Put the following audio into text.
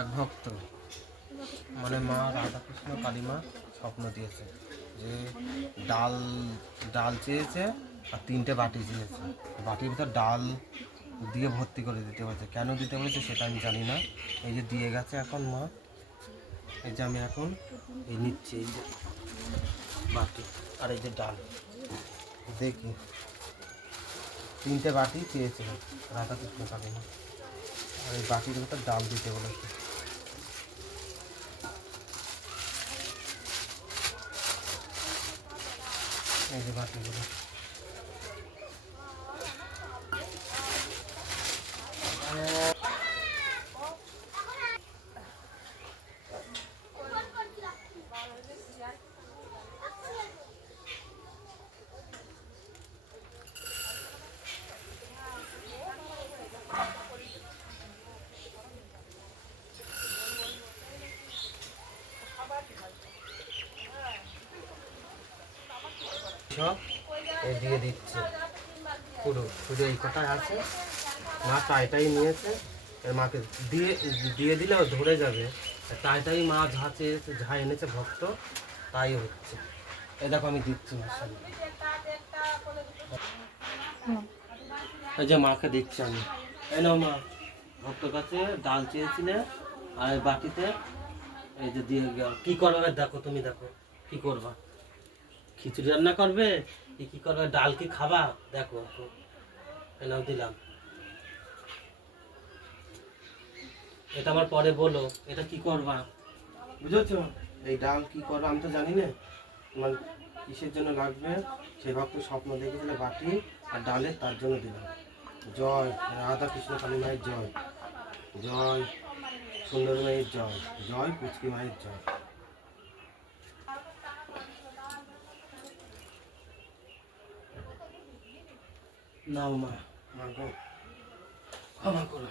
এক ভক্ত মানে মা রাধাকৃষ্ণ কালীমা স্বপ্ন দিয়েছে যে ডাল ডাল চেয়েছে আর 3টে বাটি চেয়েছে, বাটির ভিতর ডাল দিয়ে ভর্তি করে দিতে বলেছে। কেন দিতে বলেছে সেটা আমি জানি না। এই যে দিয়ে গেছে এখন মা, এই যে আমি এখন এই নিচ্ছি, এই যে বাটি আর এই যে ডাল, দেখি 3টে বাটি চেয়েছে রাধাকৃষ্ণ কালীমা, আর এই বাটির ভিতর ডাল দিতে বলেছে। এই যে বাটিগুলো, সব এই দিয়ে দিচ্ছে পুরো, শুধু এই কটাই আছে। মা টাইটাই নিয়েছে, এর মাকে দিয়ে দিয়ে দিলে ও ধরে যাবে। টাইটাই মা যা চেয়েছে, যা এনেছে ভক্ত তাই হচ্ছে। এই দেখো আমি দিচ্ছি মার সামনে, এই যে মাকে দিচ্ছি আমি। এই নাও মা, ভক্তর কাছে ডাল চেয়েছিলে আর এই বাটিতে এই যে দিয়ে গেল। কি করবে দেখো, তুমি দেখো কি করবা, খিচুড়ি রান্না করবে কি করবে, ডাল কি খাবা দেখো। এনাও দিলাম, এটা আমার পরে বলো এটা কি করবা, বুঝেছো? এই ডাল কি করবা আমি তো জানি না, তোমার কিসের জন্য লাগবে সে ভক্ত স্বপ্ন দেখেছিল বাটি আর ডালে, তার জন্য দিলাম। জয় রাধা কৃষ্ণ কালী মায়ের জয়, জয় সুন্দর মায়ের জয়, জয় পুচকি মায়ের জয়। নাও মা, মা গো ক্ষমা করো।